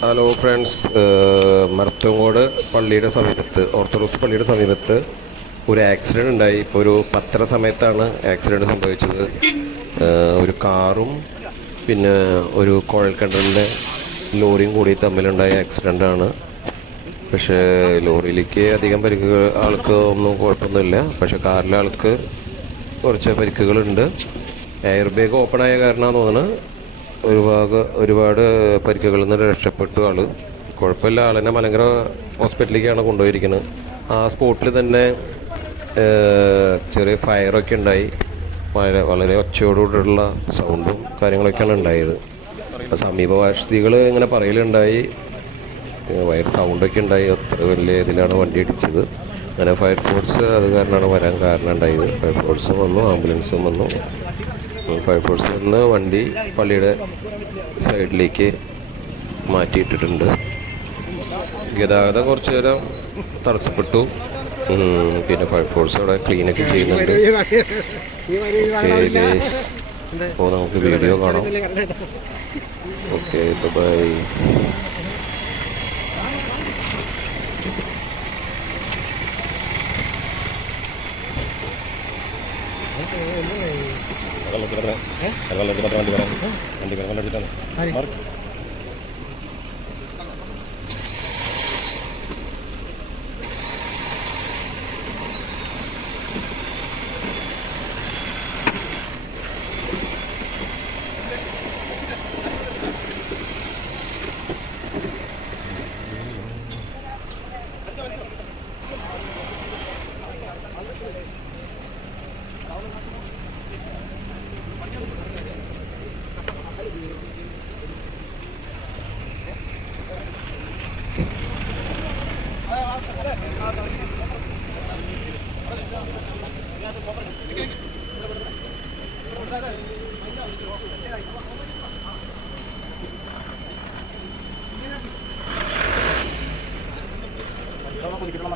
Hello friends മരത്തങ്ങോട് പള്ളിയുടെ സമീപത്ത് orthodox പള്ളിയുടെ സമീപത്ത് ഒരു ആക്സിഡന്റ് ഉണ്ടായി. ഇപ്പോൾ ഒരു പത്തര സമയത്താണ് ആക്സിഡന്റ് സംഭവിച്ചത്. ഒരു കാറും പിന്നെ ഒരു കുഴൽക്കിണറിന്റെ ലോറിയും കൂടി തമ്മിലുണ്ടായ ആക്സിഡന്റാണ് പക്ഷേ ലോറിയിലേക്ക് അധികം പരിക്കുകൾ ആൾക്ക് ഒന്നും കുഴപ്പമൊന്നുമില്ല. പക്ഷേ കാറിലെ ആൾക്ക് കുറച്ച് പരിക്കുകളുണ്ട്. എയർ ബാഗ് ഓപ്പൺ ആയ കാരണമാണെന്ന് തോന്നുന്നത് ഒരുപാട് ഒരുപാട് പരിക്കുകളിൽ നിന്ന് രക്ഷപ്പെട്ടു ആൾ. കുഴപ്പമില്ല. ആളിനെ മലങ്കര ഹോസ്പിറ്റലിലേക്കാണ് കൊണ്ടുപോയിരിക്കുന്നത് ആ സ്പോട്ടിൽ തന്നെ ചെറിയ ഫയറൊക്കെ ഉണ്ടായി. വളരെ വളരെ ഒച്ചയോടുകൂടിയുള്ള സൗണ്ടും കാര്യങ്ങളൊക്കെയാണ് ഉണ്ടായത്. സമീപവാസികൾ ഇങ്ങനെ പറയലുണ്ടായി. വയർ സൗണ്ടൊക്കെ ഉണ്ടായി. അത്ര വലിയ ഇതിലാണ് വണ്ടി ഇടിച്ചത്. അങ്ങനെ ഫയർഫോഴ്സ് അത് കാരണമാണ് വരാൻ കാരണം ഉണ്ടായത്. ഫയർഫോഴ്സും വന്നു ആംബുലൻസും വന്നു. അപ്പോൾ ഫയർ ഫോഴ്സിൽ നിന്ന് വണ്ടി പള്ളിയുടെ സൈഡിലേക്ക് മാറ്റിയിട്ടിട്ടുണ്ട്. ഗതാഗതം കുറച്ചു നേരം തടസ്സപ്പെട്ടു. പിന്നെ ഫയർ ഫോഴ്സ് അവിടെ ക്ലീനൊക്കെ ചെയ്യുന്നുണ്ട്. അപ്പോൾ നമുക്ക് വീഡിയോ കാണാം. Okay bye Hey, hey, hey. വണ്ടി പറയാം വണ്ടി പറയാം വണ്ടി പറയാം വണ്ടി പറയാം കിട്ടണം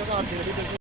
ya da artilleri